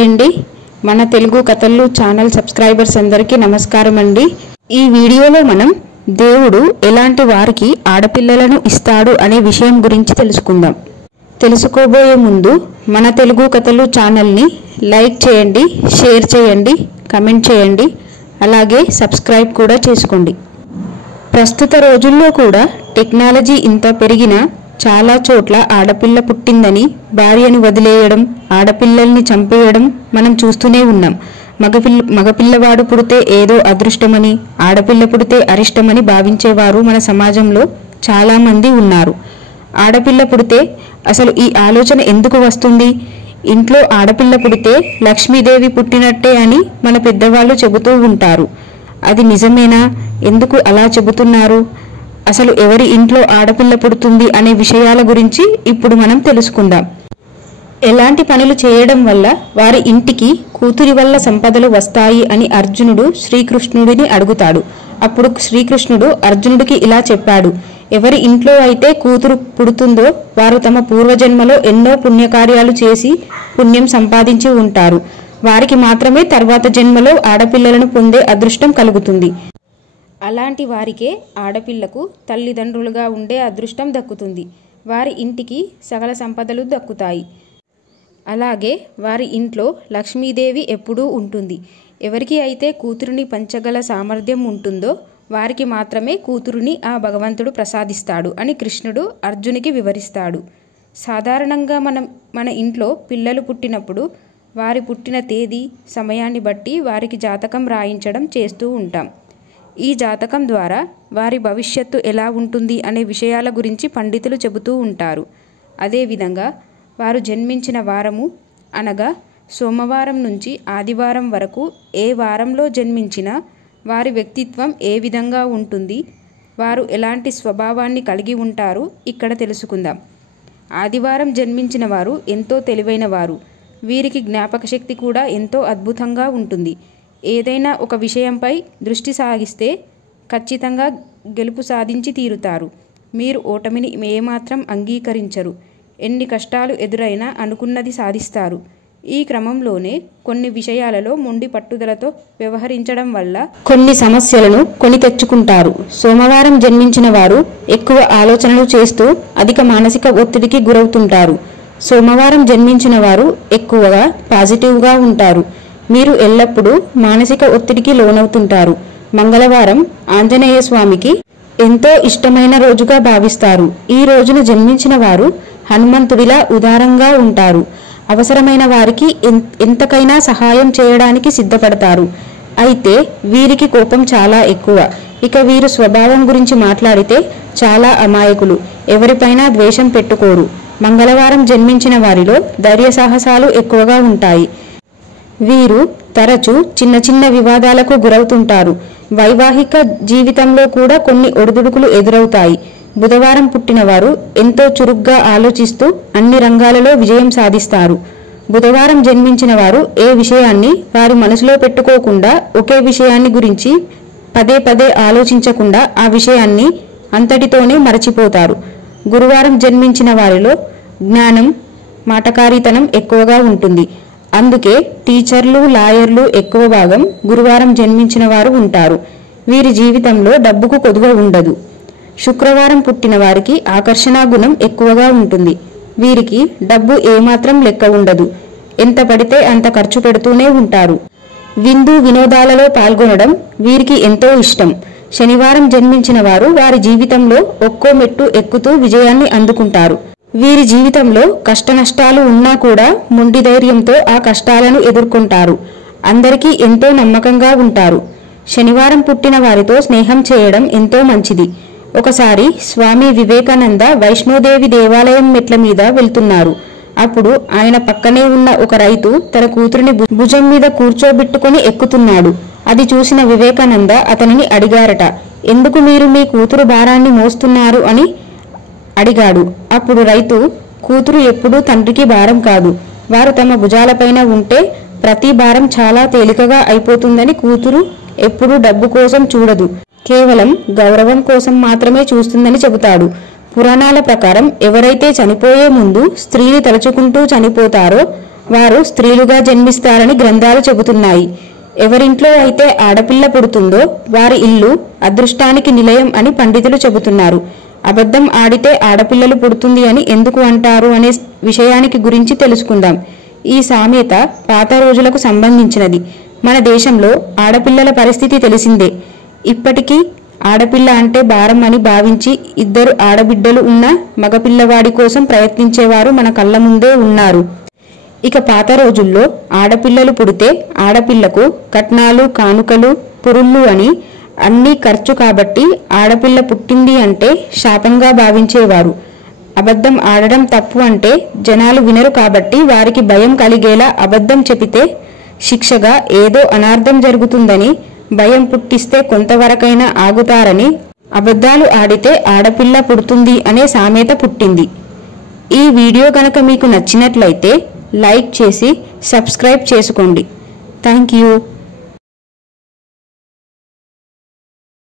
Hi అండి, మన తెలుగు కథలు ఛానల్ సబ్స్క్రైబర్స్ అందరికీ నమస్కారం అండి. ఈ వీడియోలో మనం దేవుడు ఎలాంటి వారికి ఆడపిల్లలను ఇస్తాడు అనే విషయం గురించి తెలుసుకుందాం. తెలుసుకోబోయే ముందు మన తెలుగు కథలు ఛానల్ని లైక్ చేయండి, షేర్ చేయండి, కమెంట్ చేయండి, అలాగే సబ్స్క్రైబ్ కూడా చేసుకోండి. ప్రస్తుత రోజుల్లో కూడా టెక్నాలజీ ఇంత పెరిగినా చాలా చోట్ల ఆడపిల్ల పుట్టిందని భార్యను వదిలేయడం, ఆడపిల్లల్ని చంపేయడం మనం చూస్తూనే ఉన్నాం. మగపిల్లవాడు పుడితే ఏదో అదృష్టమని, ఆడపిల్ల పుడితే అరిష్టమని భావించేవారు మన సమాజంలో చాలామంది ఉన్నారు. ఆడపిల్ల పుడితే అసలు ఈ ఆలోచన ఎందుకు వస్తుంది? ఇంట్లో ఆడపిల్ల పుడితే లక్ష్మీదేవి పుట్టినట్టే అని మన పెద్దవాళ్ళు చెబుతూ ఉంటారు. అది నిజమేనా? ఎందుకు అలా చెబుతున్నారు? అసలు ఎవరి ఇంట్లో ఆడపిల్ల పుడుతుంది అనే విషయాల గురించి ఇప్పుడు మనం తెలుసుకుందాం. ఎలాంటి పనులు చేయడం వల్ల వారి ఇంటికి కూతురి వల్ల సంపదలు వస్తాయి అని అర్జునుడు శ్రీకృష్ణుడిని అడుగుతాడు. అప్పుడు శ్రీకృష్ణుడు అర్జునుడికి ఇలా చెప్పాడు: ఎవరి ఇంట్లో అయితే కూతురు పుడుతుందో వారు తమ పూర్వజన్మలో ఎన్నో పుణ్యకార్యాలు చేసి పుణ్యం సంపాదించి ఉంటారు. వారికి మాత్రమే తర్వాత జన్మలో ఆడపిల్లలను పొందే అదృష్టం కలుగుతుంది. అలాంటి వారికే ఆడపిల్లకు తల్లిదండ్రులుగా ఉండే అదృష్టం దక్కుతుంది. వారి ఇంటికి సకల సంపదలు దక్కుతాయి. అలాగే వారి ఇంట్లో లక్ష్మీదేవి ఎప్పుడూ ఉంటుంది. ఎవరికి అయితే కూతురుని పంచగల సామర్థ్యం ఉంటుందో వారికి మాత్రమే కూతురుని ఆ భగవంతుడు ప్రసాదిస్తాడు అని కృష్ణుడు అర్జునికి వివరిస్తాడు. సాధారణంగా మన ఇంట్లో పిల్లలు పుట్టినప్పుడు వారి పుట్టిన తేదీ, సమయాన్ని బట్టి వారికి జాతకం రాయించడం చేస్తూ ఉంటాం. ఈ జాతకం ద్వారా వారి భవిష్యత్తు ఎలా ఉంటుంది అనే విషయాల గురించి పండితులు చెబుతూ ఉంటారు. అదేవిధంగా వారు జన్మించిన వారము అనగా సోమవారం నుంచి ఆదివారం వరకు ఏ వారంలో జన్మించినా వారి వ్యక్తిత్వం ఏ విధంగా ఉంటుంది, వారు ఎలాంటి స్వభావాన్ని కలిగి ఉంటారు ఇక్కడ తెలుసుకుందాం. ఆదివారం జన్మించిన వారు ఎంతో తెలివైన వారు. వీరికి జ్ఞాపక శక్తి కూడా ఎంతో అద్భుతంగా ఉంటుంది. ఏదైనా ఒక విషయంపై దృష్టి సాగిస్తే ఖచ్చితంగా గెలుపు సాధించి తీరుతారు. మీరు ఓటమిని ఏమాత్రం అంగీకరించరు. ఎన్ని కష్టాలు ఎదురైనా అనుకున్నది సాధిస్తారు. ఈ క్రమంలోనే కొన్ని విషయాలలో మొండి పట్టుదలతో వ్యవహరించడం వల్ల కొన్ని సమస్యలను కొని తెచ్చుకుంటారు. సోమవారం జన్మించిన వారు ఎక్కువ ఆలోచనలు చేస్తూ అధిక మానసిక ఒత్తిడికి గురవుతుంటారు. సోమవారం జన్మించిన వారు ఎక్కువగా పాజిటివ్గా ఉంటారు. మీరు ఎల్లప్పుడూ మానసిక ఒత్తిడికి లోనవుతుంటారు. మంగళవారం ఆంజనేయ స్వామికి ఎంతో ఇష్టమైన రోజుగా భావిస్తారు. ఈ రోజున జన్మించిన వారు హనుమంతుడిలా ఉదారంగా ఉంటారు. అవసరమైన వారికి ఎంతకైనా సహాయం చేయడానికి సిద్ధపడతారు. అయితే వీరికి కోపం చాలా ఎక్కువ. ఇక వీరు స్వభావం గురించి మాట్లాడితే చాలా అమాయకులు. ఎవరిపైనా ద్వేషం పెట్టుకోరు. మంగళవారం జన్మించిన వారిలో ధైర్య సాహసాలు ఎక్కువగా ఉంటాయి. వీరు తరచూ చిన్న చిన్న వివాదాలకు గురవుతుంటారు. వైవాహిక జీవితంలో కూడా కొన్ని ఒడిదుడుకులు ఎదురవుతాయి. బుధవారం పుట్టిన వారు ఎంతో చురుగ్గా ఆలోచిస్తూ అన్ని రంగాలలో విజయం సాధిస్తారు. బుధవారం జన్మించిన వారు ఏ విషయాన్ని వారి మనసులో పెట్టుకోకుండా, ఒకే విషయాన్ని గురించి పదే పదే ఆలోచించకుండా ఆ విషయాన్ని అంతటితోనే మరచిపోతారు. గురువారం జన్మించిన వారిలో జ్ఞానం, మాటకారితనం ఎక్కువగా ఉంటుంది. అందుకే టీచర్లు, లాయర్లు ఎక్కువ భాగం గురువారం జన్మించిన వారు ఉంటారు. వీరి జీవితంలో డబ్బుకు కొదువ ఉండదు. శుక్రవారం పుట్టిన వారికి ఆకర్షణా గుణం ఎక్కువగా ఉంటుంది. వీరికి డబ్బు ఏమాత్రం లెక్క ఉండదు. ఎంత పడితే అంత ఖర్చు పెడుతూనే ఉంటారు. విందు వినోదాలలో పాల్గొనడం వీరికి ఎంతో ఇష్టం. శనివారం జన్మించిన వారు వారి జీవితంలో ఒక్కో మెట్టు ఎక్కుతూ విజయాన్ని అందుకుంటారు. వీరి జీవితంలో కష్ట నష్టాలు ఉన్నా కూడా మొండి ధైర్యంతో ఆ కష్టాలను ఎదుర్కొంటారు. అందరికీ ఎంతో నమ్మకంగా ఉంటారు. శనివారం పుట్టిన వారితో స్నేహం చేయడం ఎంతో మంచిది. ఒకసారి స్వామి వివేకానంద వైష్ణోదేవి దేవాలయం మెట్ల మీద వెళ్తున్నారు. అప్పుడు ఆయన పక్కనే ఉన్న ఒక రైతు తన కూతురిని భుజం మీద కూర్చోబెట్టుకుని ఎక్కుతున్నాడు. అది చూసిన వివేకానంద అతనిని అడిగారట, ఎందుకు మీరు మీ కూతురు భారాన్ని మోస్తున్నారు అని అడిగాడు. అప్పుడు రైతు, కూతురు ఎప్పుడూ తండ్రికి భారం కాదు. వారు తమ భుజాలపైన ఉంటే ప్రతి భారం చాలా తేలికగా అయిపోతుందని కూతురు ఎప్పుడూ డబ్బు కోసం చూడదు, కేవలం గౌరవం కోసం మాత్రమే చూస్తుందని చెబుతాడు. పురాణాల ప్రకారం ఎవరైతే చనిపోయే ముందు స్త్రీని తలుచుకుంటూ చనిపోతారో వారు స్త్రీలుగా జన్మిస్తారని గ్రంథాలు చెబుతున్నాయి. ఎవరింట్లో అయితే ఆడపిల్ల పుడుతుందో వారి ఇల్లు అదృష్టానికి నిలయం అని పండితులు చెబుతున్నారు. అబద్ధం ఆడితే ఆడపిల్లలు పుడుతుంది అని ఎందుకు అంటారు అనే విషయానికి గురించి తెలుసుకుందాం. ఈ సామెత పాత రోజులకు సంబంధించినది. మన దేశంలో ఆడపిల్లల పరిస్థితి తెలిసిందే. ఇప్పటికీ ఆడపిల్ల అంటే భారం అని భావించి ఇద్దరు ఆడబిడ్డలు ఉన్న మగపిల్లవాడి కోసం ప్రయత్నించేవారు మన కళ్ళ ముందే ఉన్నారు. ఇక పాత రోజుల్లో ఆడపిల్లలు పుడితే ఆడపిల్లకు కట్నాలు, కానుకలు, పురుళ్ళు అని అన్నీ ఖర్చు కాబట్టి ఆడపిల్ల పుట్టింది అంటే శాపంగా భావించేవారు. అబద్ధం ఆడడం తప్పు అంటే జనాలు వినరు కాబట్టి వారికి భయం కలిగేలా అబద్ధం చెబితే శిక్షగా ఏదో అనార్థం జరుగుతుందని భయం పుట్టిస్తే కొంతవరకైనా ఆగుతారని అబద్ధాలు ఆడితే ఆడపిల్ల పుడుతుంది అనే సామెత పుట్టింది. ఈ వీడియో కనుక మీకు నచ్చినట్లయితే లైక్ చేసి సబ్స్క్రైబ్ చేసుకోండి. Thank you.